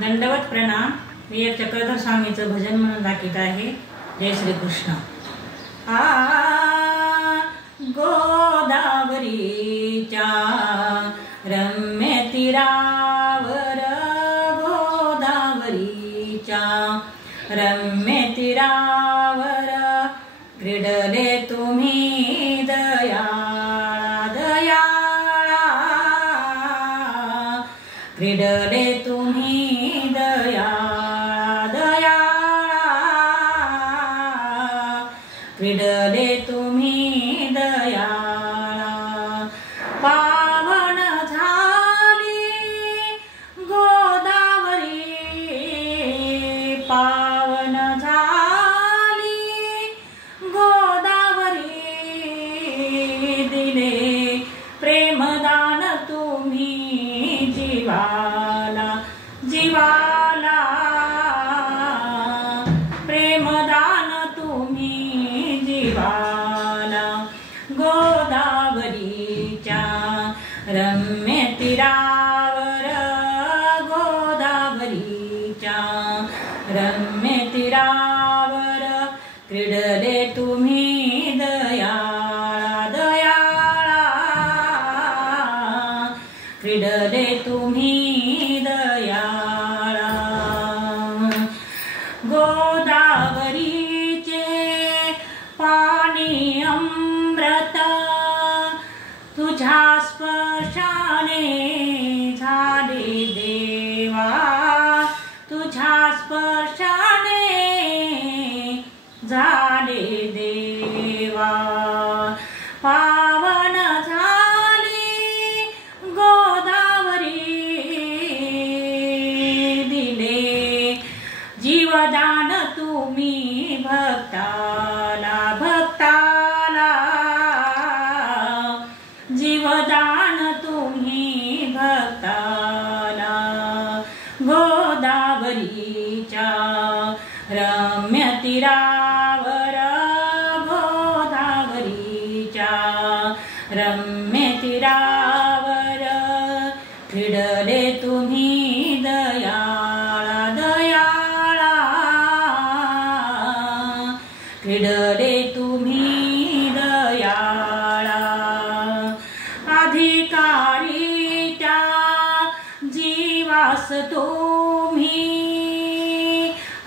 दंडवत प्रणाम। मी एक चक्रधर स्वामीचं भजन म्हणून दाखवत आहे। जय श्री कृष्ण। गोदावरीच्या रम्य तीरावर, गोदावरीच्या रम्य तीरावर क्रीडले तुम्ही दयाळा दयाळा, क्रीडले तुम्ही दयाळा दयाळा, क्रीडले तुम्ही दयाळा। पावन झाली गोदावरी, पावन झाली गोदावरी, दिले प्रेमदान तुम्ही जीवाला जीवाला, प्रेमदान तुम्ही जीवाला। गोदावरीच्या रम्य तीरावर, गोदावरीच्या रम्य तीरावर क्रीडले तुम्ही दयाळा दयाळा, क्रीडले तुम्ही दयाळा। गोदावरीचे पाणी अमृत, तुझ्या स्पर्शाने झाले देवा, तुझ्या स्पर्शाने झाले देवा। पावन झाली गोदावरी, दिले जीवदान तुम्ही भक्ताला भक्ताला, जीवदान तुम्ही भक्ताला। गोदावरीच्या रम्य तीरावर, गोदावरीच्या रम्य तीरावर क्रीडले तुम्ही दयाळा दयाळा, क्रीडले तुम्ही दयाळा। अधिकारी त्या जीवास तुम्ही,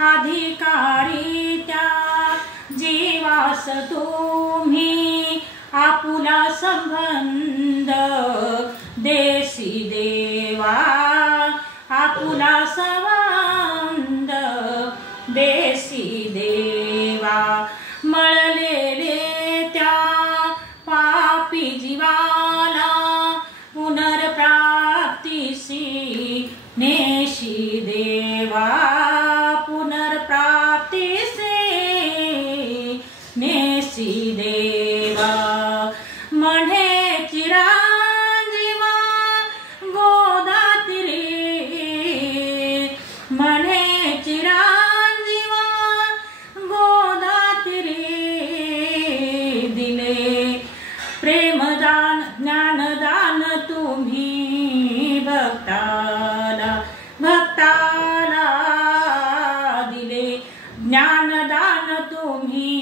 अधिकारी त्या जीवास तुम्ही, आपुला संबंध देसी देवा, आपुला संबंध देसी देवा। मळलेले त्या पापी जीवाला पुनर्प्राप्तीसी नेशी देवा, पुनर्प्राप्तीसी नेसी देवा। म्हणे चिरांजीवा गोदातीरी, म्हणे चिरांजीवा गोदातीरी, दिले प्रेमदान ज्ञानदान तुम्ही भक्ताला भक्ताला, दिले ज्ञानदान तुम्ही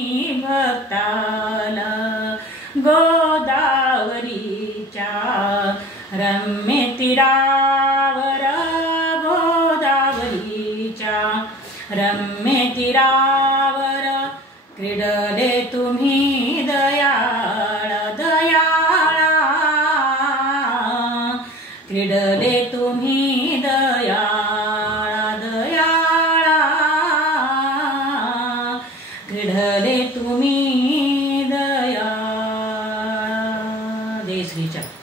भक्ताला। गोदावरीच्या रम्य तीरावर, गोदावरीच्या रम्य तीरावर क्रीडले तुम्ही दयाळा दयाळा, क्रीडले तुम्ही दयाळा दयाळा, क्रीडले तुम्ही दयाळा। जय श्री कृष्ण।